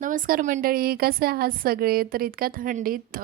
नमस्कार मंडळी, कसे आहात सगळे? तर इतक्या थंडीत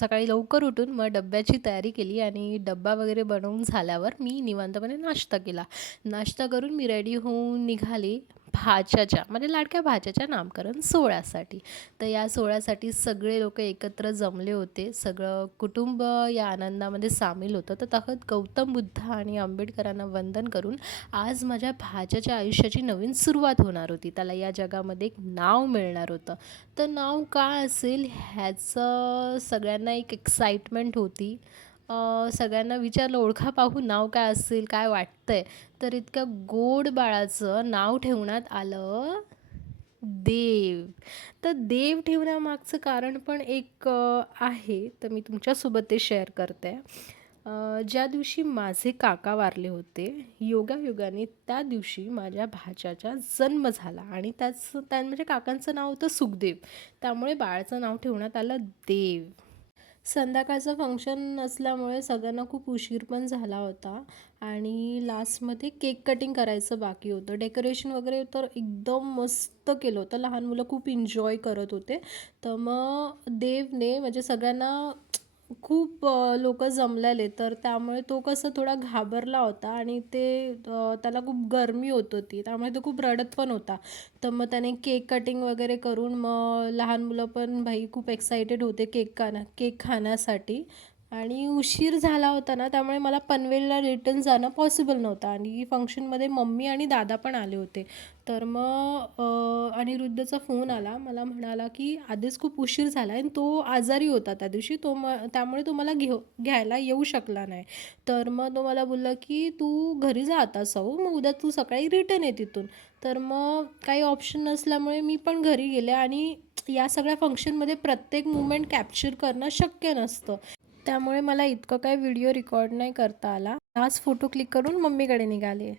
सकाळी लवकर उठून मग डब्याची तयारी केली आणि डब्बा वगैरे बनवून झाल्यावर मी निवांतपणे नाश्ता केला. नाश्ता करून मी रेडी होऊन निघाली भाच्याच्या म्हणजे लाडक्या भाच्याच्या नामकरण सोहळ्यासाठी. तर या सोहळ्यासाठी सगळे लोकं एकत्र जमले होते. सगळं कुटुंब या आनंदामध्ये सामील होतं. तर तसंच गौतम बुद्ध आणि आंबेडकरांना वंदन करून आज माझ्या भाच्याच्या आयुष्याची नवीन सुरुवात होणार होती. त्याला या जगामध्ये एक नाव मिळणार होतं. तर नाव काय असेल ह्याचं सगळ्यांना एक एक्साइटमेंट होती. सगळ्यांना विचारलं, "ओळखा पाहू नाव काय असेल? काय वाटतंय?" तर इतक्या गोड बाळाचं नाव ठेवण्यात आलं देव. तर देव ठेवण्यामागचं कारण पण एक आहे. तर मी तुमच्यासोबत ते शेअर करते. ज्या दिवशी माझे काका वारले होते, योगायोगाने त्या दिवशी माझ्या भाच्याचा जन्म झाला आणि म्हणजे काकांचं नाव होतं सुखदेव. त्यामुळे बाळाचं नाव ठेवण्यात आलं देव. संध्याकाळचं फंक्शन असल्यामुळे सगळ्यांना खूप उशीर पण झाला होता आणि लास्टमध्ये केक कटिंग करायचं बाकी होतं. डेकोरेशन वगैरे तर एकदम मस्त केलं होतं. लहान मुलं खूप एन्जॉय करत होते. तर मग देवने म्हणजे सगळ्यांना खूप लोकं जमलेले, तर त्यामुळे तो कसं थोडा घाबरला होता आणि त्याला खूप गरमी होत होती. त्यामुळे तो खूप रडत पण होता. तर मग त्याने केक कटिंग वगैरे करून मग लहान मुलं पण भाई खूप एक्साइटेड होते केक खाण्यासाठी आणि उशीर झाला होता ना, त्यामुळे मला पनवेलला रिटर्न जाणं पॉसिबल नव्हतं आणि फंक्शनमध्ये मम्मी आणि दादा पण आले होते. तर मग अनिरुद्धचा फोन आला. मला म्हणाला, की आधीच खूप उशीर झाला आहे आणि तो आजारी होता त्या दिवशी. त्यामुळे तो मला घ्यायला येऊ शकला नाही. तर मग तो मला बोलला, की "तू घरी जा आता सौ, मग उद्या तू सकाळी रिटर्न ये तिथून." तर मग काही ऑप्शन नसल्यामुळे मी पण घरी गेले आणि या सगळ्या फंक्शनमध्ये प्रत्येक मूमेंट कॅप्चर करणं शक्य नसतं. त्यामुळे मला इतकं काही व्हिडिओ रेकॉर्ड नाही करता आला. हाच फोटो क्लिक करून मम्मीकडे निघाले.